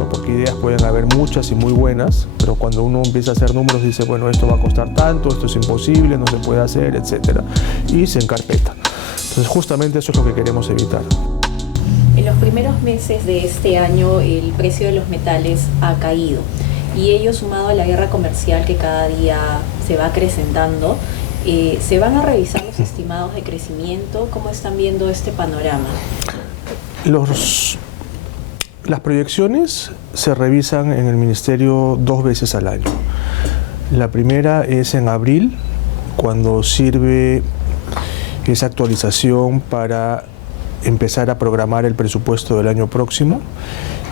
¿no? Porque ideas pueden haber muchas y muy buenas, pero cuando uno empieza a hacer números dice, bueno, esto va a costar tanto, esto es imposible, no se puede hacer, etc. Y se encarpeta. Entonces justamente eso es lo que queremos evitar. En los primeros meses de este año el precio de los metales ha caído y ello sumado a la guerra comercial que cada día se va acrecentando, ¿se van a revisar los estimados de crecimiento? ¿Cómo están viendo este panorama? Las proyecciones se revisan en el Ministerio 2 veces al año. La primera es en abril, cuando sirve esa actualización para empezar a programar el presupuesto del año próximo.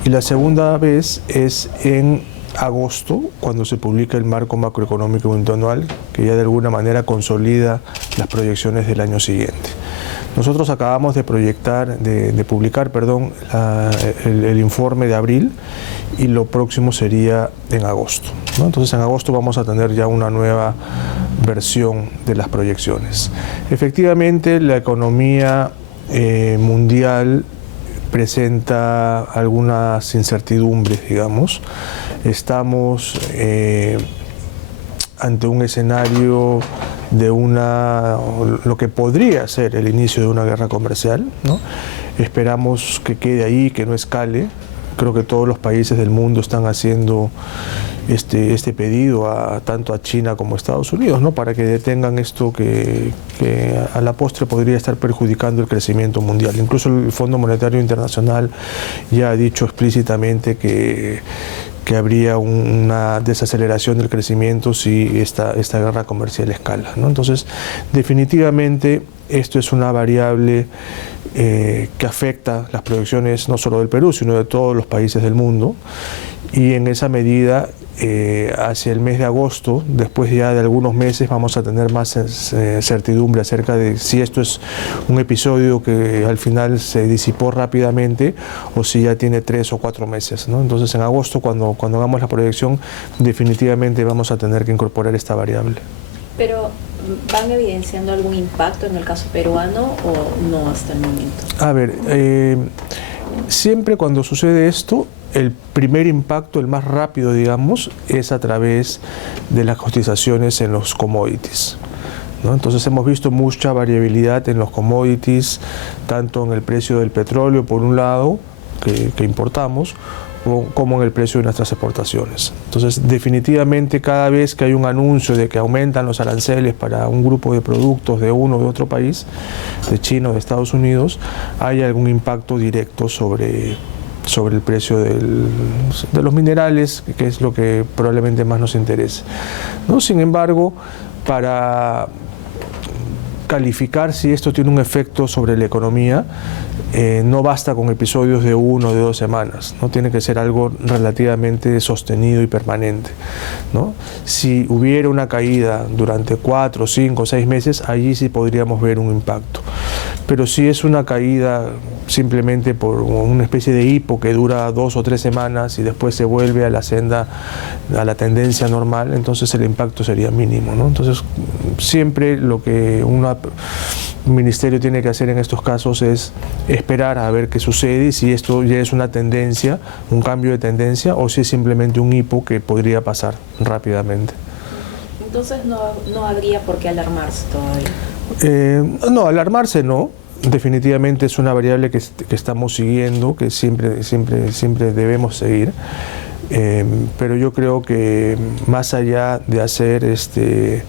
Y la segunda vez es en agosto, cuando se publica el marco macroeconómico multianual, que ya de alguna manera consolida las proyecciones del año siguiente. Nosotros acabamos de publicar el informe de abril y lo próximo sería en agosto, ¿no? Entonces en agosto vamos a tener ya una nueva versión de las proyecciones. Efectivamente, la economía mundial presenta algunas incertidumbres, digamos. Estamos ante un escenario de lo que podría ser el inicio de una guerra comercial, ¿no? Esperamos que quede ahí, que no escale. Creo que todos los países del mundo están haciendo este pedido tanto a China como a Estados Unidos, ¿no? Para que detengan esto que a la postre podría estar perjudicando el crecimiento mundial. Incluso el Fondo Monetario Internacional ya ha dicho explícitamente que habría una desaceleración del crecimiento si esta guerra comercial escala, ¿no? Entonces, definitivamente esto es una variable que afecta las proyecciones no solo del Perú, sino de todos los países del mundo. Y en esa medida, hacia el mes de agosto, después ya de algunos meses, vamos a tener más certidumbre acerca de si esto es un episodio que al final se disipó rápidamente o si ya tiene 3 o 4 meses, ¿no? Entonces en agosto, cuando hagamos la proyección, definitivamente vamos a tener que incorporar esta variable. Pero, ¿van evidenciando algún impacto en el caso peruano o no hasta el momento? A ver, siempre cuando sucede esto, el primer impacto, el más rápido, digamos, es a través de las cotizaciones en los commodities, ¿no? Entonces hemos visto mucha variabilidad en los commodities, tanto en el precio del petróleo, por un lado, que importamos, como en el precio de nuestras exportaciones. Entonces, definitivamente, cada vez que hay un anuncio de que aumentan los aranceles para un grupo de productos de uno o de otro país, de China o de Estados Unidos, hay algún impacto directo sobre el precio de los minerales, que es lo que probablemente más nos interese, ¿no? Sin embargo, para calificar si esto tiene un efecto sobre la economía, no basta con episodios de 1 o de 2 semanas, ¿no? Tiene que ser algo relativamente sostenido y permanente, ¿no? Si hubiera una caída durante 4, 5, 6 meses, allí sí podríamos ver un impacto. Pero si es una caída simplemente por una especie de hipo que dura 2 o 3 semanas y después se vuelve a la senda, a la tendencia normal, entonces el impacto sería mínimo, ¿no? Entonces, siempre lo que un ministerio tiene que hacer en estos casos es esperar a ver qué sucede y si esto ya es una tendencia, un cambio de tendencia, o si es simplemente un hipo que podría pasar rápidamente. Entonces no habría por qué alarmarse todavía. No, alarmarse no. Definitivamente es una variable que estamos siguiendo, que siempre debemos seguir. Pero yo creo que más allá de hacer de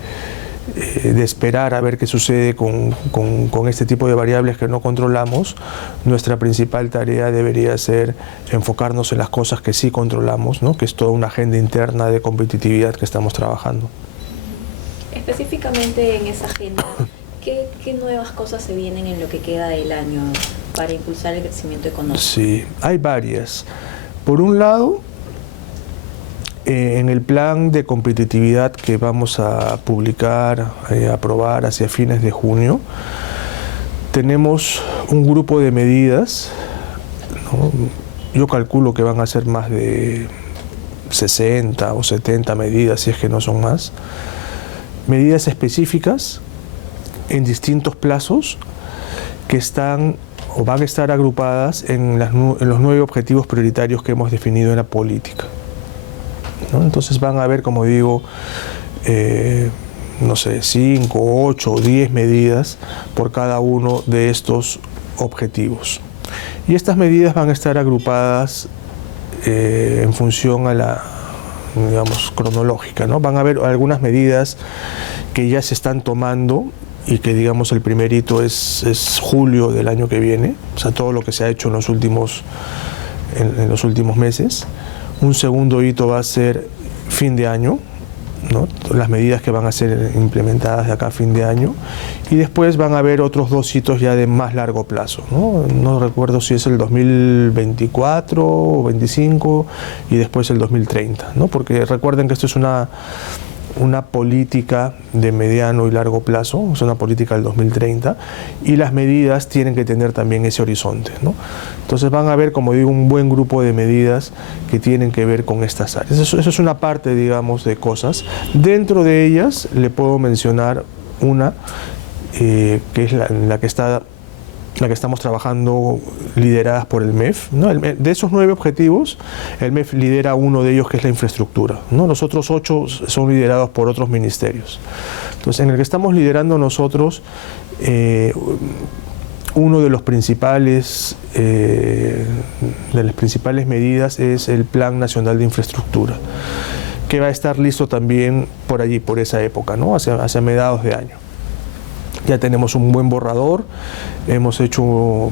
esperar a ver qué sucede con este tipo de variables que no controlamos, nuestra principal tarea debería ser enfocarnos en las cosas que sí controlamos, ¿no? Que es toda una agenda interna de competitividad que estamos trabajando. Específicamente en esa agenda, ¿qué nuevas cosas se vienen en lo que queda del año para impulsar el crecimiento económico? Sí, hay varias. Por un lado, en el plan de competitividad que vamos a publicar, aprobar hacia fines de junio, tenemos un grupo de medidas, ¿no? Yo calculo que van a ser más de 60 o 70 medidas, si es que no son más. Medidas específicas en distintos plazos que están o van a estar agrupadas en los 9 objetivos prioritarios que hemos definido en la política, ¿no? Entonces van a haber, como digo, no sé, 5, 8 o 10 medidas por cada uno de estos objetivos. Y estas medidas van a estar agrupadas en función a la, digamos, cronológica, ¿no? Van a haber algunas medidas que ya se están tomando y que, digamos, el primer hito es julio del año que viene, o sea, todo lo que se ha hecho en los últimos meses. Un segundo hito va a ser fin de año, ¿no? Las medidas que van a ser implementadas de acá a fin de año, y después van a haber otros 2 hitos ya de más largo plazo, ¿no? No recuerdo si es el 2024 o 25 y después el 2030, ¿no? Porque recuerden que esto es una política de mediano y largo plazo, es una política del 2030, y las medidas tienen que tener también ese horizonte, ¿no? Entonces van a haber, como digo, un buen grupo de medidas que tienen que ver con estas áreas. Eso es una parte, digamos, de cosas. Dentro de ellas le puedo mencionar una que es la que estamos trabajando, lideradas por el MEF, ¿no? De esos 9 objetivos, el MEF lidera uno de ellos, que es la infraestructura, ¿no? Los otros 8 son liderados por otros ministerios. Entonces, en el que estamos liderando nosotros, uno de las principales medidas es el Plan Nacional de Infraestructura, que va a estar listo también por allí, por esa época, ¿no? Hacia mediados de año. Ya tenemos un buen borrador, hemos hecho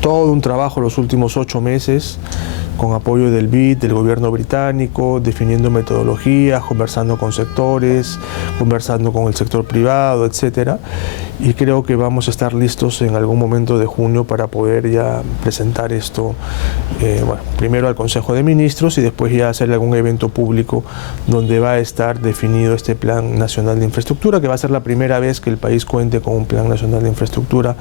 todo un trabajo los últimos 8 meses con apoyo del BID, del gobierno británico, definiendo metodologías, conversando con sectores, conversando con el sector privado, etcétera. Y creo que vamos a estar listos en algún momento de junio para poder ya presentar esto, bueno, primero al Consejo de Ministros y después ya hacer algún evento público donde va a estar definido este Plan Nacional de Infraestructura, que va a ser la primera vez que el país cuente con un Plan Nacional de Infraestructura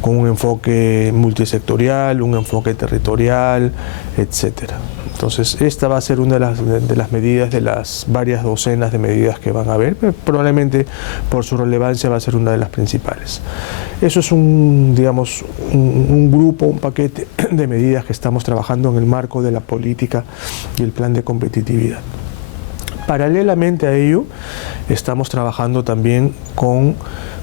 con un enfoque multisectorial, un enfoque territorial, etcétera. Entonces, esta va a ser una de las medidas, de las varias docenas de medidas que van a haber, pero probablemente por su relevancia va a ser una de las principales. Eso es un grupo, un paquete de medidas que estamos trabajando en el marco de la política y el plan de competitividad. Paralelamente a ello, estamos trabajando también con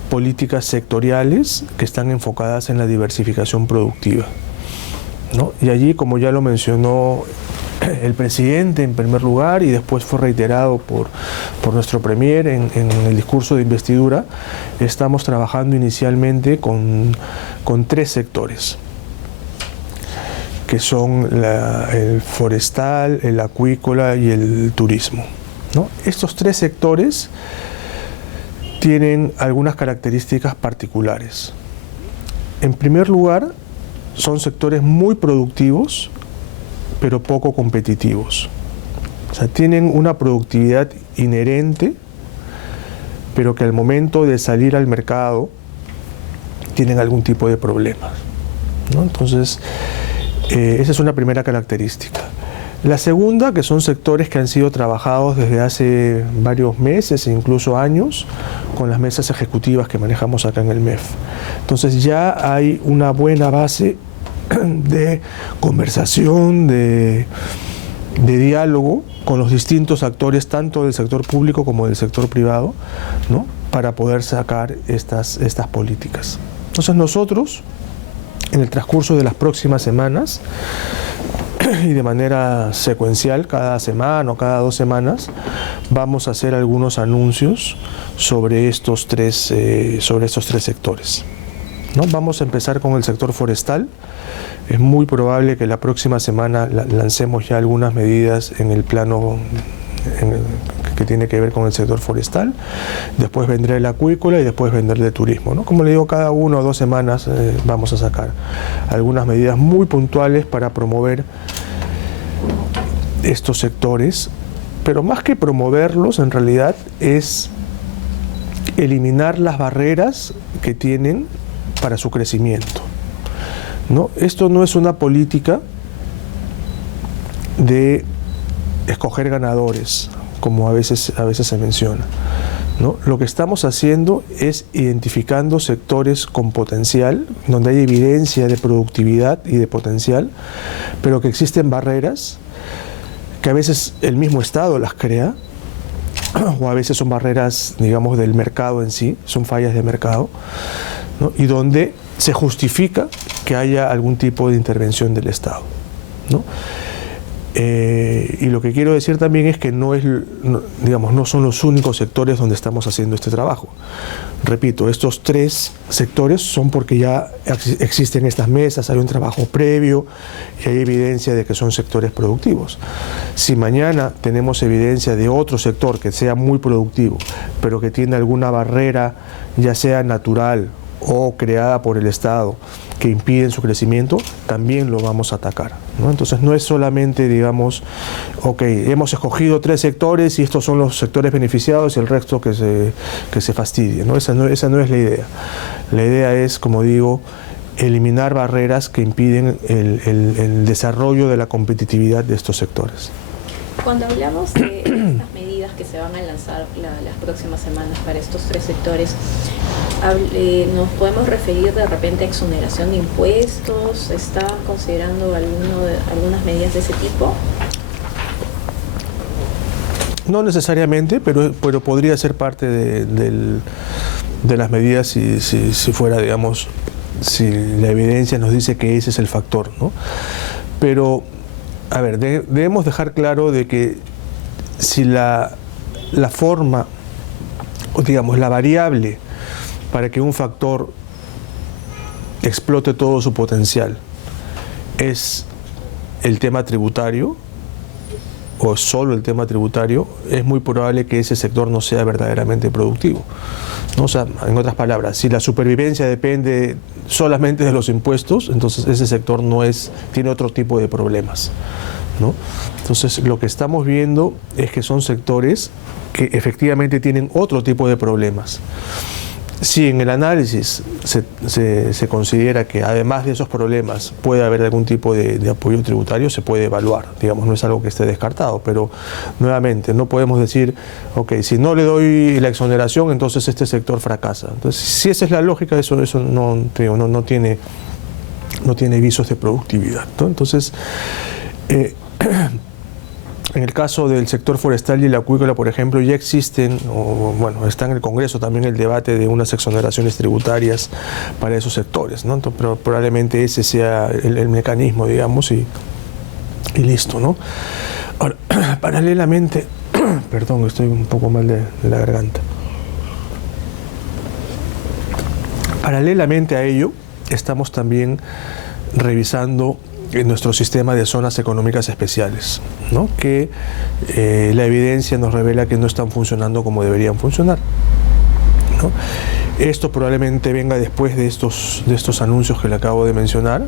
políticas sectoriales que están enfocadas en la diversificación productiva, ¿no? Y allí, como ya lo mencionó el presidente en primer lugar y después fue reiterado por nuestro premier en el discurso de investidura, estamos trabajando inicialmente con 3 sectores, que son el forestal, el acuícola y el turismo, ¿no? Estos 3 sectores tienen algunas características particulares. En primer lugar, son sectores muy productivos, pero poco competitivos. O sea, tienen una productividad inherente, pero que al momento de salir al mercado tienen algún tipo de problemas, ¿no? Entonces, esa es una primera característica. La segunda, que son sectores que han sido trabajados desde hace varios meses e incluso años con las mesas ejecutivas que manejamos acá en el MEF. Entonces ya hay una buena base de conversación, de diálogo con los distintos actores, tanto del sector público como del sector privado, ¿no? Para poder sacar estas políticas. Entonces nosotros, en el transcurso de las próximas semanas, y de manera secuencial, cada semana o cada 2 semanas, vamos a hacer algunos anuncios sobre estos 3 sectores, ¿no? Vamos a empezar con el sector forestal. Es muy probable que la próxima semana lancemos ya algunas medidas en el plano que tiene que ver con el sector forestal. Después vendrá el acuícola y después vendrá el turismo, ¿no? Como le digo, cada 1 o 2 semanas vamos a sacar algunas medidas muy puntuales para promover estos sectores, pero más que promoverlos, en realidad es eliminar las barreras que tienen para su crecimiento, ¿no? Esto no es una política de escoger ganadores, como a veces se menciona, ¿no? Lo que estamos haciendo es identificando sectores con potencial, donde hay evidencia de productividad y de potencial, pero que existen barreras que a veces el mismo Estado las crea, o a veces son barreras, digamos, del mercado en sí, son fallas de mercado, ¿no? Y donde se justifica que haya algún tipo de intervención del Estado, ¿no? Y lo que quiero decir también es que no son los únicos sectores donde estamos haciendo este trabajo. Repito, estos 3 sectores son porque ya existen estas mesas, hay un trabajo previo y hay evidencia de que son sectores productivos. Si mañana tenemos evidencia de otro sector que sea muy productivo, pero que tiene alguna barrera, ya sea natural o creada por el Estado, que impiden su crecimiento, también lo vamos a atacar, ¿no? Entonces no es solamente, digamos, ok, hemos escogido 3 sectores y estos son los sectores beneficiados y el resto que se fastidie, ¿no? Esa no es la idea. La idea es, como digo, eliminar barreras que impiden el desarrollo de la competitividad de estos sectores. Cuando hablamos de estas medidas que se van a lanzar las próximas semanas para estos 3 sectores, ¿nos podemos referir de repente a exoneración de impuestos? ¿Está considerando algunas medidas de ese tipo? No necesariamente, pero podría ser parte de las medidas si fuera, digamos, si la evidencia nos dice que ese es el factor, ¿no? Pero, a ver, debemos dejar claro de que si la forma, o digamos, la variable para que un factor explote todo su potencial es el tema tributario, o solo el tema tributario, es muy probable que ese sector no sea verdaderamente productivo, ¿no? O sea, en otras palabras, si la supervivencia depende solamente de los impuestos, entonces ese sector tiene otro tipo de problemas, ¿no? Entonces, lo que estamos viendo es que son sectores que efectivamente tienen otro tipo de problemas. Si en el análisis se considera que además de esos problemas puede haber algún tipo de apoyo tributario, se puede evaluar, digamos, no es algo que esté descartado, pero nuevamente no podemos decir, ok, si no le doy la exoneración, entonces este sector fracasa. Entonces, si esa es la lógica, eso no tiene visos de productividad, ¿no? Entonces, en el caso del sector forestal y el acuícola, por ejemplo, ya existen, está en el Congreso también el debate de unas exoneraciones tributarias para esos sectores, ¿no? Entonces, pero probablemente ese sea el mecanismo, digamos, y listo, ¿no? Ahora, paralelamente, perdón, estoy un poco mal de la garganta. Paralelamente a ello, estamos también revisando en nuestro sistema de zonas económicas especiales, ¿no? Que la evidencia nos revela que no están funcionando como deberían funcionar, ¿no? Esto probablemente venga después de estos anuncios que le acabo de mencionar.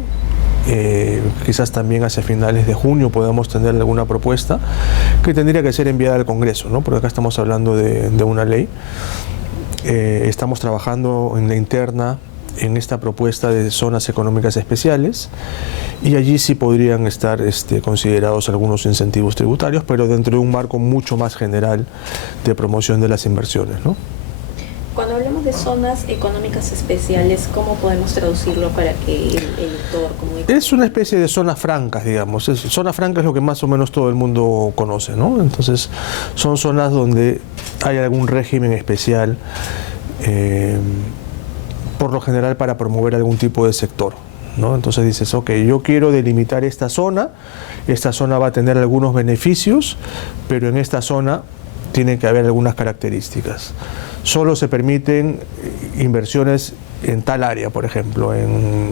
Quizás también hacia finales de junio podamos tener alguna propuesta que tendría que ser enviada al Congreso, ¿no? Porque acá estamos hablando de una ley. Estamos trabajando en la interna en esta propuesta de zonas económicas especiales, y allí sí podrían estar considerados algunos incentivos tributarios, pero dentro de un marco mucho más general de promoción de las inversiones, ¿no? Cuando hablamos de zonas económicas especiales, ¿cómo podemos traducirlo para que el lector comunique? Es una especie de zonas francas, digamos. Zona franca es lo que más o menos todo el mundo conoce, ¿no? Entonces, son zonas donde hay algún régimen especial, por lo general para promover algún tipo de sector, ¿no? Entonces dices, ok, yo quiero delimitar esta zona va a tener algunos beneficios, pero en esta zona tiene que haber algunas características. Solo se permiten inversiones en tal área, por ejemplo,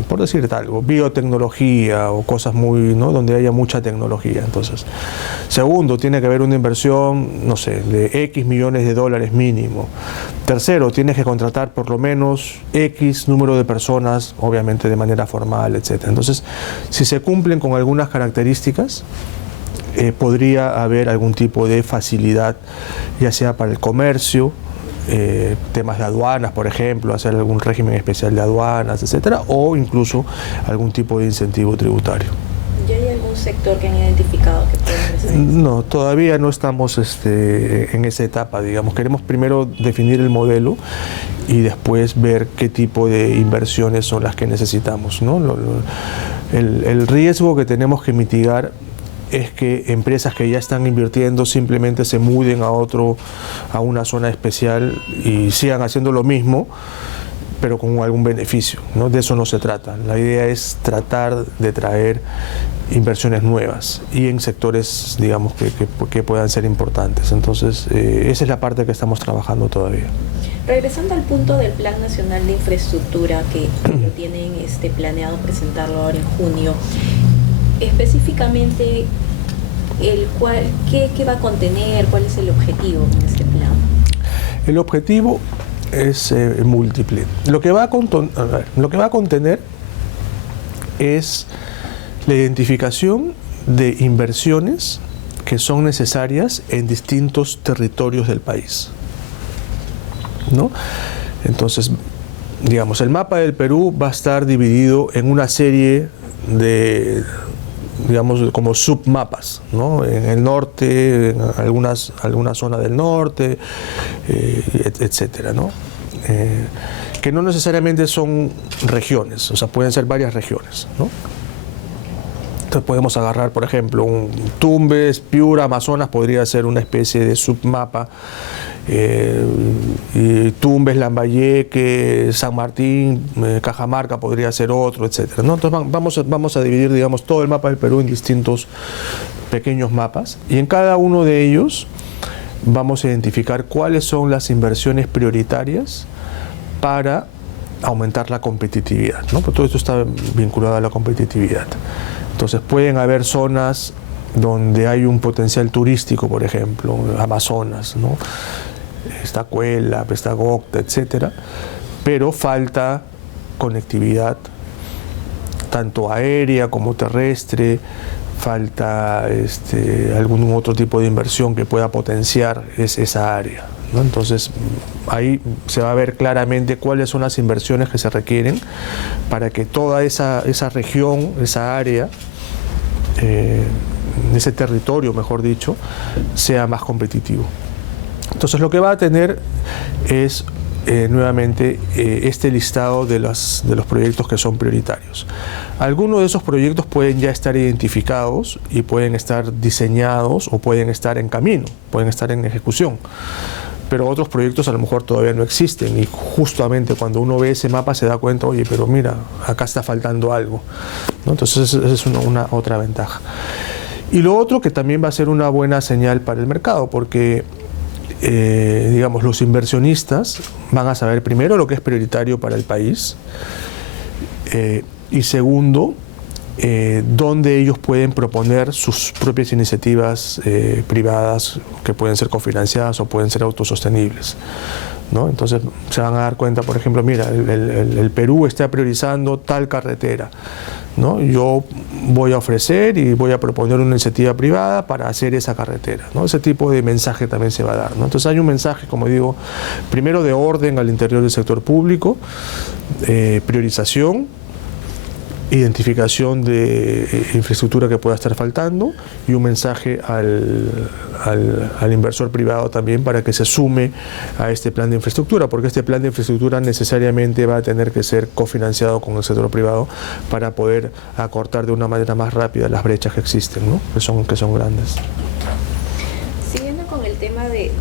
por decirte algo, biotecnología o cosas ¿no? donde haya mucha tecnología. Entonces, segundo, tiene que haber una inversión, no sé, de X millones de dólares mínimo. Tercero, tienes que contratar por lo menos X número de personas, obviamente de manera formal, etc. Entonces, si se cumplen con algunas características, podría haber algún tipo de facilidad, ya sea para el comercio, temas de aduanas, por ejemplo, hacer algún régimen especial de aduanas, etcétera, o incluso algún tipo de incentivo tributario. ¿Ya hay algún sector que han identificado que puede presentar? No, todavía no estamos en esa etapa, digamos. Queremos primero definir el modelo y después ver qué tipo de inversiones son las que necesitamos, ¿no? El riesgo que tenemos que mitigar es que empresas que ya están invirtiendo simplemente se muden a una zona especial y sigan haciendo lo mismo, pero con algún beneficio, ¿no? De eso no se trata. La idea es tratar de traer inversiones nuevas y en sectores, digamos, que puedan ser importantes. Entonces, esa es la parte que estamos trabajando todavía. Regresando al punto del Plan Nacional de Infraestructura, que lo tienen planeado presentarlo ahora en junio, específicamente, ¿qué va a contener? ¿Cuál es el objetivo en este plan? El objetivo es múltiple. Lo que va a contener es la identificación de inversiones que son necesarias en distintos territorios del país, ¿no? Entonces, digamos, el mapa del Perú va a estar dividido en una serie de, digamos, como submapas, ¿no? En el norte, en alguna zona del norte, etcétera, ¿no? Que no necesariamente son regiones, o sea, pueden ser varias regiones, ¿no? Entonces podemos agarrar, por ejemplo, un Tumbes, Piura, Amazonas podría ser una especie de submapa, y Tumbes, Lambayeque, San Martín, Cajamarca podría ser otro, etcétera, ¿no? Entonces vamos a dividir, digamos, todo el mapa del Perú en distintos pequeños mapas y en cada uno de ellos vamos a identificar cuáles son las inversiones prioritarias para aumentar la competitividad, ¿no? Porque todo esto está vinculado a la competitividad. Entonces pueden haber zonas donde hay un potencial turístico, por ejemplo, Amazonas, ¿no? Está Cuelap, está Gocta, etcétera, pero falta conectividad tanto aérea como terrestre, falta algún otro tipo de inversión que pueda potenciar esa área, ¿no? Entonces ahí se va a ver claramente cuáles son las inversiones que se requieren para que toda esa región, esa área, ese territorio, mejor dicho, sea más competitivo. Entonces lo que va a tener es nuevamente este listado de los proyectos que son prioritarios. Algunos de esos proyectos pueden ya estar identificados y pueden estar diseñados o pueden estar en camino, pueden estar en ejecución. Pero otros proyectos a lo mejor todavía no existen y justamente cuando uno ve ese mapa se da cuenta, oye, pero mira, acá está faltando algo, ¿no? Entonces esa es una otra ventaja. Y lo otro que también va a ser una buena señal para el mercado, porque digamos, los inversionistas van a saber primero lo que es prioritario para el país y segundo, donde ellos pueden proponer sus propias iniciativas privadas que pueden ser cofinanciadas o pueden ser autosostenibles, ¿no? Entonces se van a dar cuenta, por ejemplo, mira, el Perú está priorizando tal carretera, ¿no? Yo voy a ofrecer y voy a proponer una iniciativa privada para hacer esa carretera, ¿no? Ese tipo de mensaje también se va a dar, ¿no? Entonces hay un mensaje, como digo, primero de orden al interior del sector público, priorización, identificación de infraestructura que pueda estar faltando y un mensaje al inversor privado también para que se sume a este plan de infraestructura, porque este plan de infraestructura necesariamente va a tener que ser cofinanciado con el sector privado para poder acortar de una manera más rápida las brechas que existen, ¿no? que son grandes. Siguiendo con el tema de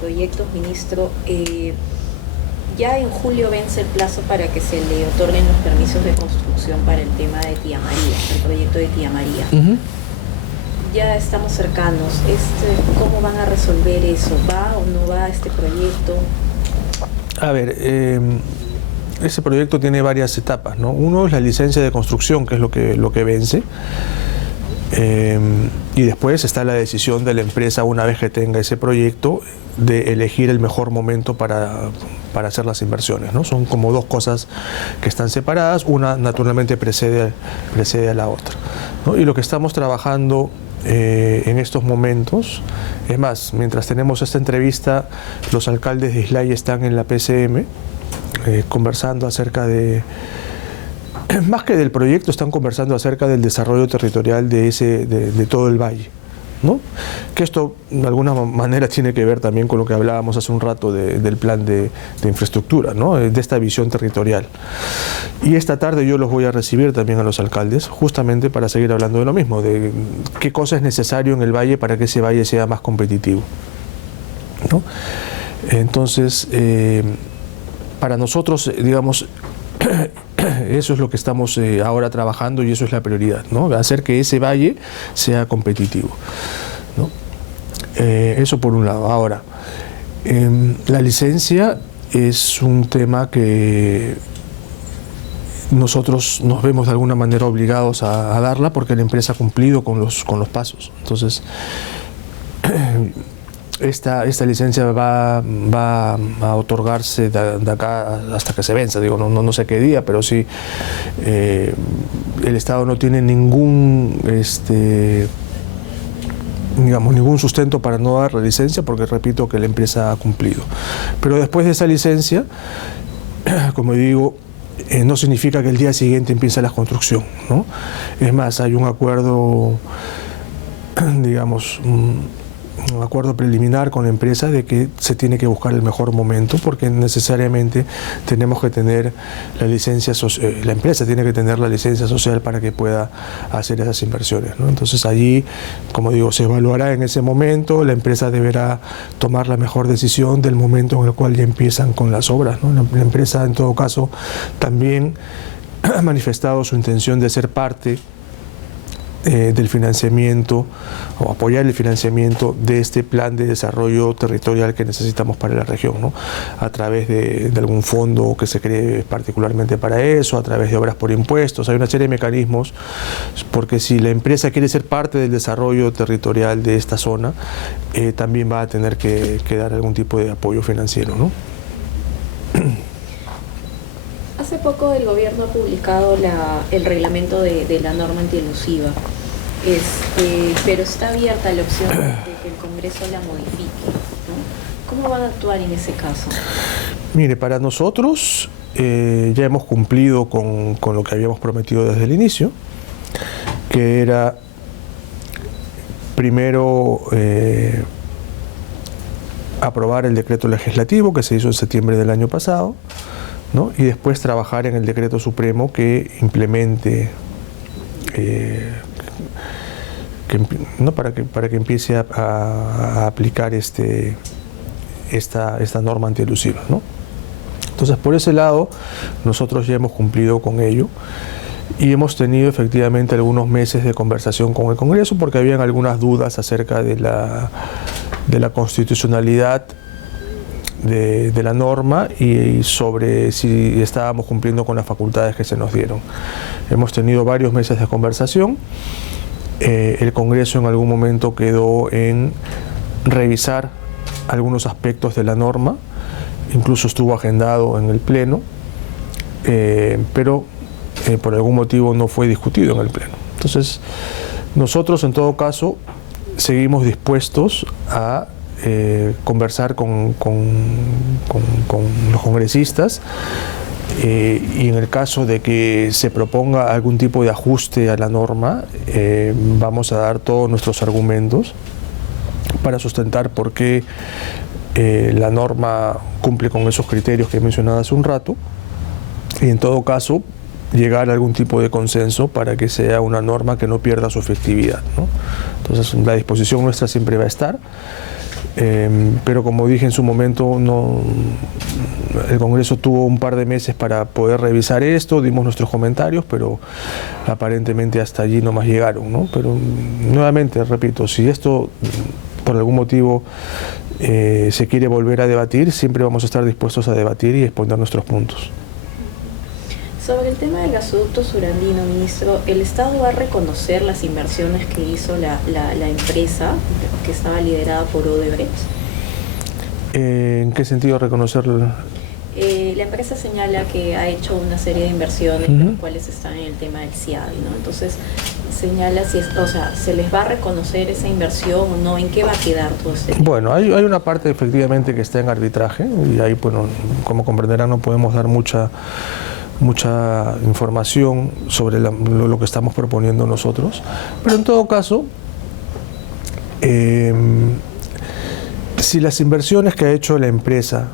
proyectos, ministro, ya en julio vence el plazo para que se le otorguen los permisos de construcción para el tema de Tía María, el proyecto de Tía María. Uh-huh. Ya estamos cercanos. ¿Cómo van a resolver eso? ¿Va o no va este proyecto? A ver, ese proyecto tiene varias etapas, ¿no? Uno es la licencia de construcción, que es lo que vence. Y después está la decisión de la empresa, una vez que tenga ese proyecto, de elegir el mejor momento para hacer las inversiones, ¿no? Son como dos cosas que están separadas, una naturalmente precede a la otra, ¿no? Y lo que estamos trabajando en estos momentos, es más, mientras tenemos esta entrevista, los alcaldes de Islay están en la PCM conversando acerca de, más que del proyecto, están conversando acerca del desarrollo territorial de todo el valle, ¿no? Que esto de alguna manera tiene que ver también con lo que hablábamos hace un rato del plan de infraestructura, ¿no? De esta visión territorial. Y esta tarde yo los voy a recibir también a los alcaldes, justamente para seguir hablando de lo mismo, de qué cosa es necesario en el valle para que ese valle sea más competitivo, ¿no? Entonces, para nosotros, digamos, eso es lo que estamos ahora trabajando y eso es la prioridad, ¿no? Hacer que ese valle sea competitivo, ¿no? Eso por un lado. Ahora, la licencia es un tema que nosotros nos vemos de alguna manera obligados a darla porque la empresa ha cumplido con los pasos. Entonces, esta licencia va a otorgarse de acá hasta que se venza, digo, no sé qué día, pero sí, el Estado no tiene ningún sustento para no dar la licencia, porque repito que la empresa ha cumplido. Pero después de esa licencia, como digo, no significa que el día siguiente empiece la construcción, ¿no? Es más, hay un acuerdo, digamos, un acuerdo preliminar con la empresa de que se tiene que buscar el mejor momento, porque necesariamente tenemos que tener la licencia social, la empresa tiene que tener la licencia social para que pueda hacer esas inversiones, ¿no? Entonces allí, como digo, se evaluará en ese momento, la empresa deberá tomar la mejor decisión del momento en el cual ya empiezan con las obras, ¿no? La empresa, en todo caso, también ha manifestado su intención de ser parte del financiamiento o apoyar el financiamiento de este plan de desarrollo territorial que necesitamos para la región, ¿no? A través de algún fondo que se cree particularmente para eso, a través de obras por impuestos. Hay una serie de mecanismos, porque si la empresa quiere ser parte del desarrollo territorial de esta zona, también va a tener que dar algún tipo de apoyo financiero, ¿no? Hace poco el gobierno ha publicado el reglamento de la norma antielusiva, pero está abierta la opción de que el Congreso la modifique, ¿no? ¿Cómo van a actuar en ese caso? Mire, para nosotros ya hemos cumplido con lo que habíamos prometido desde el inicio, que era primero aprobar el decreto legislativo que se hizo en septiembre del año pasado, ¿no? Y después trabajar en el decreto supremo que implemente, ¿no? para que empiece a aplicar esta norma antielusiva, ¿no? Entonces, por ese lado, nosotros ya hemos cumplido con ello y hemos tenido efectivamente algunos meses de conversación con el Congreso porque habían algunas dudas acerca de la constitucionalidad de la norma y sobre si estábamos cumpliendo con las facultades que se nos dieron. Hemos tenido varios meses de conversación. El Congreso en algún momento quedó en revisar algunos aspectos de la norma, incluso estuvo agendado en el Pleno, pero por algún motivo no fue discutido en el Pleno. Entonces, nosotros en todo caso seguimos dispuestos a conversar con los congresistas y en el caso de que se proponga algún tipo de ajuste a la norma, vamos a dar todos nuestros argumentos para sustentar por qué la norma cumple con esos criterios que he mencionado hace un rato y en todo caso llegar a algún tipo de consenso para que sea una norma que no pierda su efectividad, ¿no? Entonces la disposición nuestra siempre va a estar. Pero como dije en su momento, el Congreso tuvo un par de meses para poder revisar esto, dimos nuestros comentarios, pero aparentemente hasta allí nomás llegaron, ¿no? Pero nuevamente, repito, si esto por algún motivo se quiere volver a debatir, siempre vamos a estar dispuestos a debatir y exponer nuestros puntos. Sobre el tema del gasoducto surandino, ministro, ¿el Estado va a reconocer las inversiones que hizo la empresa que estaba liderada por Odebrecht? ¿En qué sentido reconocerlo? La empresa señala que ha hecho una serie de inversiones, las cuales están en el tema del CIADI, ¿no? Entonces señala si se les va a reconocer esa inversión o no, ¿en qué va a quedar todo este tema? Bueno, hay una parte efectivamente que está en arbitraje y ahí, bueno, como comprenderán, no podemos dar mucha información sobre lo que estamos proponiendo nosotros, pero en todo caso Si las inversiones que ha hecho la empresa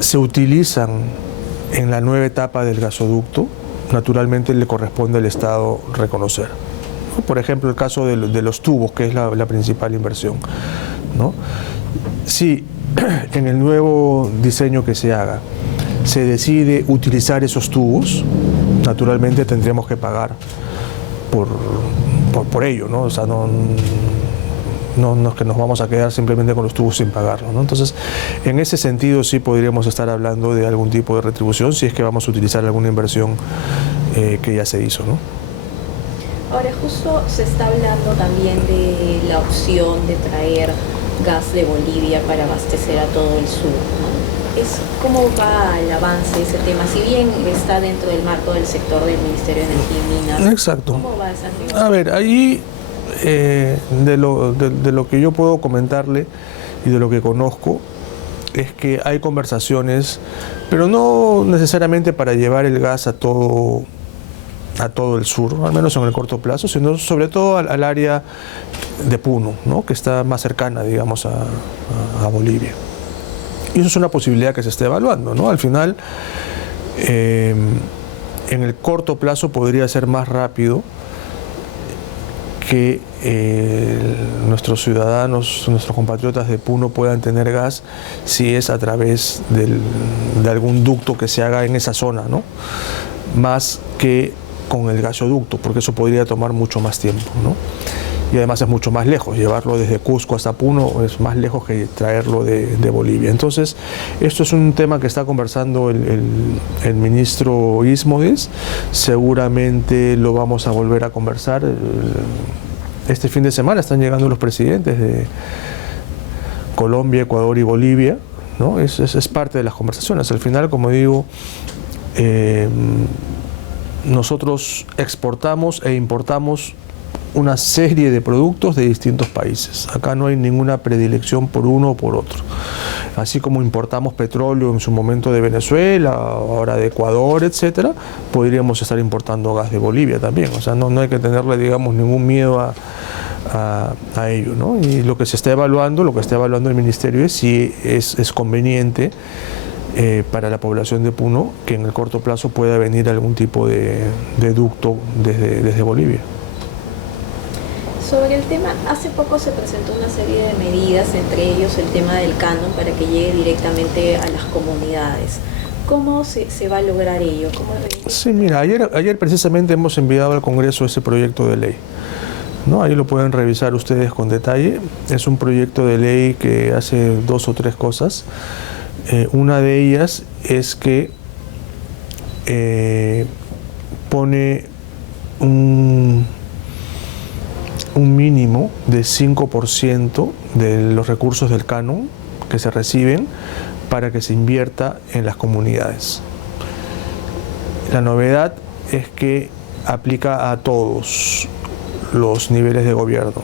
se utilizan en la nueva etapa del gasoducto, naturalmente le corresponde al Estado reconocer, ¿no? Por ejemplo, el caso de los tubos, que es la principal inversión, ¿no? Si en el nuevo diseño que se haga se decide utilizar esos tubos, naturalmente tendremos que pagar por ello, ¿no? O sea, no es que nos vamos a quedar simplemente con los tubos sin pagarlo, ¿no? Entonces, en ese sentido sí podríamos estar hablando de algún tipo de retribución si es que vamos a utilizar alguna inversión que ya se hizo, ¿no? Ahora, justo se está hablando también de la opción de traer gas de Bolivia para abastecer a todo el sur, ¿no? ¿Cómo va el avance de ese tema? Si bien está dentro del marco del sector del Ministerio de Energía y Minas, exacto. ¿Cómo va esa negociación? A ver, ahí de lo que yo puedo comentarle y de lo que conozco es que hay conversaciones, pero no necesariamente para llevar el gas a todo el sur, al menos en el corto plazo, sino sobre todo al área de Puno, ¿no? Que está más cercana, digamos, a Bolivia. Y eso es una posibilidad que se está evaluando, ¿no? Al final, en el corto plazo podría ser más rápido que nuestros ciudadanos, nuestros compatriotas de Puno puedan tener gas si es a través de algún ducto que se haga en esa zona, ¿no? Más que con el gasoducto, porque eso podría tomar mucho más tiempo, ¿no? Y además es mucho más lejos, llevarlo desde Cusco hasta Puno es más lejos que traerlo de Bolivia. Entonces, esto es un tema que está conversando el ministro Ismodes, seguramente lo vamos a volver a conversar. Este fin de semana están llegando los presidentes de Colombia, Ecuador y Bolivia, ¿no? Es parte de las conversaciones. Al final, como digo, nosotros exportamos e importamos una serie de productos de distintos países. Acá no hay ninguna predilección por uno o por otro. Así como importamos petróleo en su momento de Venezuela, ahora de Ecuador, etcétera, podríamos estar importando gas de Bolivia también. O sea, no hay que tenerle, digamos, ningún miedo a ello, ¿no? Y lo que se está evaluando, el Ministerio es si es conveniente para la población de Puno que en el corto plazo pueda venir algún tipo de ducto desde Bolivia. Sobre el tema, hace poco se presentó una serie de medidas, entre ellos el tema del canon para que llegue directamente a las comunidades. ¿Cómo se va a lograr ello? Sí, mira, ayer precisamente hemos enviado al Congreso ese proyecto de ley, ¿no? Ahí lo pueden revisar ustedes con detalle. Es un proyecto de ley que hace 2 o 3 cosas. Una de ellas es que pone un mínimo de 5% de los recursos del canon que se reciben para que se invierta en las comunidades. La novedad es que aplica a todos los niveles de gobierno,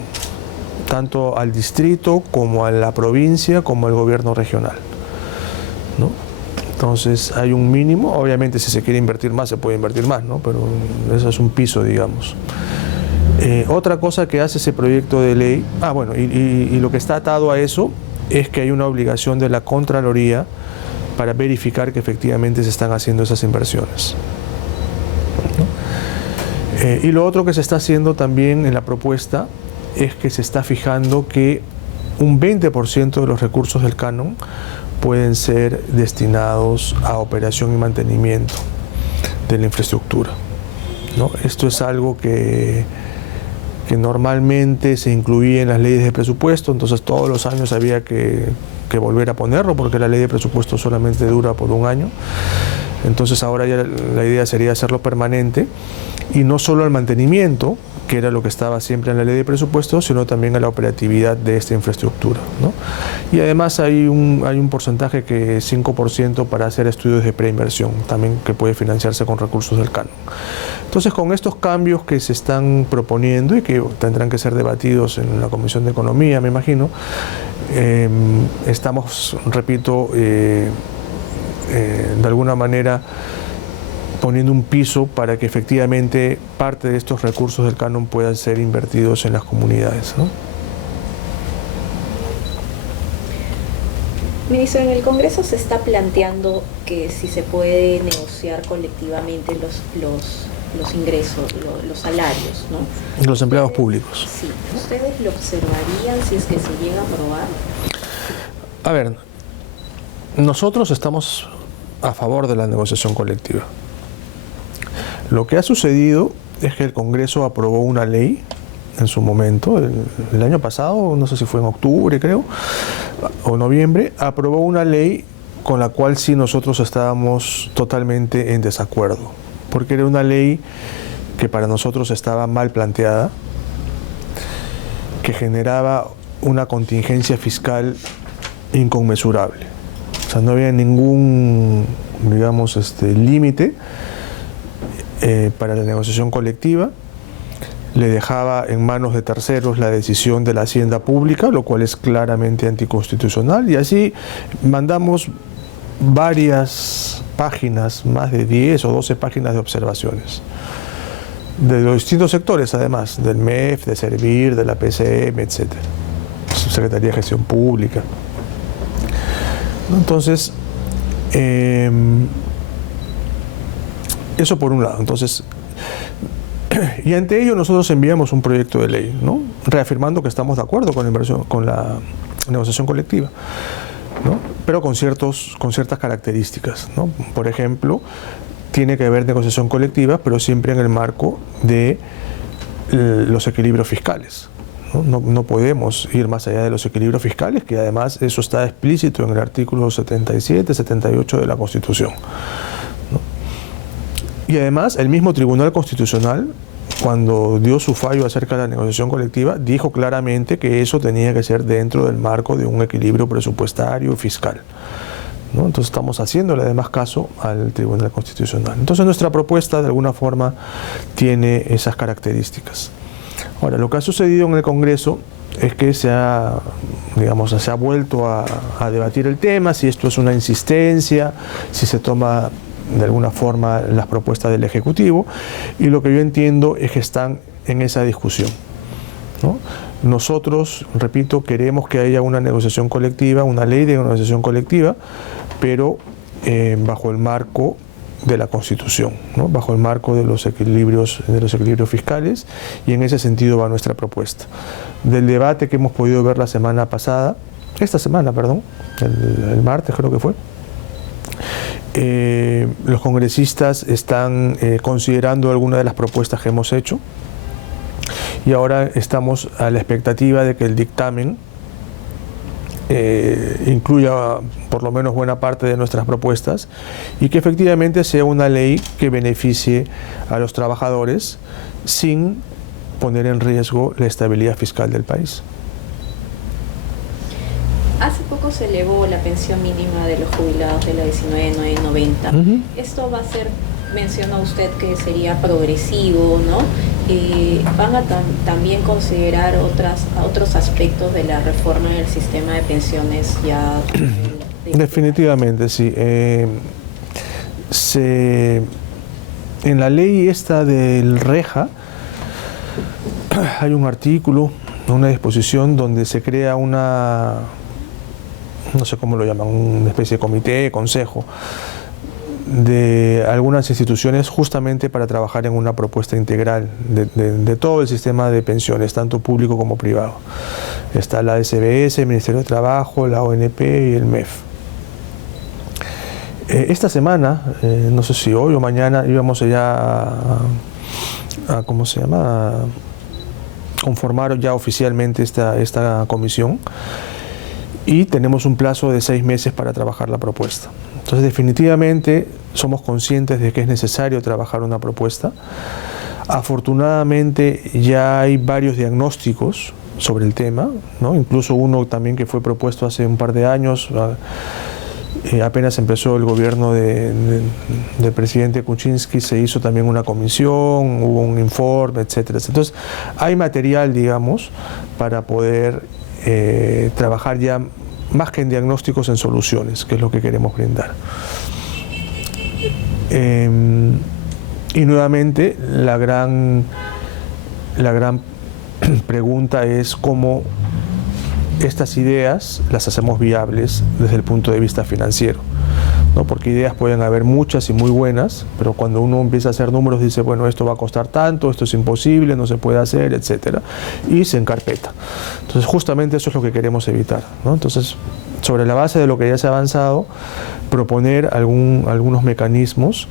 tanto al distrito como a la provincia como al gobierno regional, ¿no? Entonces hay un mínimo, obviamente si se quiere invertir más se puede invertir más, ¿no? Pero eso es un piso, digamos. Otra cosa que hace ese proyecto de ley, y lo que está atado a eso es que hay una obligación de la Contraloría para verificar que efectivamente se están haciendo esas inversiones, ¿no? Y lo otro que se está haciendo también en la propuesta es que se está fijando que un 20% de los recursos del canon pueden ser destinados a operación y mantenimiento de la infraestructura, ¿no? Esto es algo que normalmente se incluía en las leyes de presupuesto, entonces todos los años había que volver a ponerlo porque la ley de presupuesto solamente dura por un año. Entonces ahora ya la idea sería hacerlo permanente y no solo al mantenimiento, que era lo que estaba siempre en la ley de presupuesto, sino también a la operatividad de esta infraestructura, ¿no? Y además hay un porcentaje que es 5% para hacer estudios de preinversión, también que puede financiarse con recursos del canon. Entonces, con estos cambios que se están proponiendo y que tendrán que ser debatidos en la Comisión de Economía, me imagino, estamos, repito, de alguna manera poniendo un piso para que efectivamente parte de estos recursos del canon puedan ser invertidos en las comunidades, ¿no? Ministro, en el Congreso se está planteando que si se puede negociar colectivamente los ingresos, los salarios, ¿no? Los empleados públicos. Sí. ¿Ustedes lo observarían si es que se llega a aprobar? A ver, nosotros estamos a favor de la negociación colectiva. Lo que ha sucedido es que el Congreso aprobó una ley en su momento, el año pasado, no sé si fue en octubre creo, o noviembre, aprobó una ley con la cual sí nosotros estábamos totalmente en desacuerdo, porque era una ley que para nosotros estaba mal planteada, que generaba una contingencia fiscal inconmensurable. O sea, no había ningún, digamos, límite para la negociación colectiva. Le dejaba en manos de terceros la decisión de la hacienda pública, lo cual es claramente anticonstitucional, y así mandamos varias páginas, más de 10 o 12 páginas de observaciones, de los distintos sectores además, del MEF, de Servir, de la PCM, etc. Secretaría de Gestión Pública. Entonces, eso por un lado. Entonces, y ante ello nosotros enviamos un proyecto de ley, ¿no? Reafirmando que estamos de acuerdo con la negociación colectiva, ¿no? Pero con ciertas características, ¿no? Por ejemplo, tiene que haber negociación colectiva, pero siempre en el marco de los equilibrios fiscales, ¿no? No podemos ir más allá de los equilibrios fiscales, que además eso está explícito en el artículo 77, 78 de la Constitución, ¿no? Y además el mismo Tribunal Constitucional, cuando dio su fallo acerca de la negociación colectiva, dijo claramente que eso tenía que ser dentro del marco de un equilibrio presupuestario y fiscal, ¿no? Entonces estamos haciéndole además caso al Tribunal Constitucional. Entonces nuestra propuesta de alguna forma tiene esas características. Ahora, lo que ha sucedido en el Congreso es que se ha vuelto a debatir el tema, si esto es una insistencia, si se toma de alguna forma las propuestas del Ejecutivo, y lo que yo entiendo es que están en esa discusión, ¿no? Nosotros, repito, queremos que haya una negociación colectiva, una ley de negociación colectiva, pero bajo el marco de la Constitución, ¿no? Bajo el marco de los equilibrios fiscales, y en ese sentido va nuestra propuesta. Del debate que hemos podido ver esta semana, el martes creo que fue, los congresistas están considerando algunas de las propuestas que hemos hecho, y ahora estamos a la expectativa de que el dictamen incluya por lo menos buena parte de nuestras propuestas, y que efectivamente sea una ley que beneficie a los trabajadores sin poner en riesgo la estabilidad fiscal del país. Hace poco se elevó la pensión mínima de los jubilados de la 19.990. Esto va a ser, menciona usted que sería progresivo, ¿no? ¿Van a también considerar otros aspectos de la reforma del sistema de pensiones ya? Definitivamente, sí. En la ley esta del REJA hay un artículo, una disposición donde se crea no sé cómo lo llaman, una especie de comité, consejo de algunas instituciones, justamente para trabajar en una propuesta integral de todo el sistema de pensiones, tanto público como privado. Está la SBS, el Ministerio de Trabajo, la ONP y el MEF. Esta semana, no sé si hoy o mañana, íbamos ya a conformar ya oficialmente esta comisión, y tenemos un plazo de 6 meses para trabajar la propuesta. Entonces, definitivamente somos conscientes de que es necesario trabajar una propuesta. Afortunadamente ya hay varios diagnósticos sobre el tema, ¿no? Incluso uno también que fue propuesto hace un par de años, apenas empezó el gobierno del presidente Kuczynski, se hizo también una comisión, hubo un informe, etcétera. Entonces, hay material, digamos, para poder trabajar ya más que en diagnósticos, en soluciones, que es lo que queremos brindar. Y nuevamente la gran pregunta es cómo estas ideas las hacemos viables desde el punto de vista financiero, ¿no? Porque ideas pueden haber muchas y muy buenas, pero cuando uno empieza a hacer números dice, bueno, esto va a costar tanto, esto es imposible, no se puede hacer, etcétera, y se encarpeta. Entonces justamente eso es lo que queremos evitar, ¿no? Entonces, sobre la base de lo que ya se ha avanzado, proponer algunos mecanismos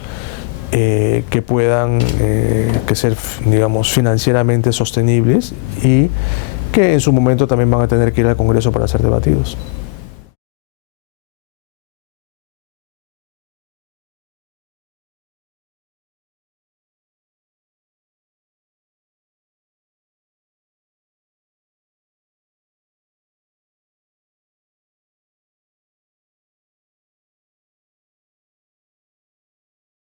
que puedan que ser, digamos, financieramente sostenibles y que en su momento también van a tener que ir al Congreso para ser debatidos.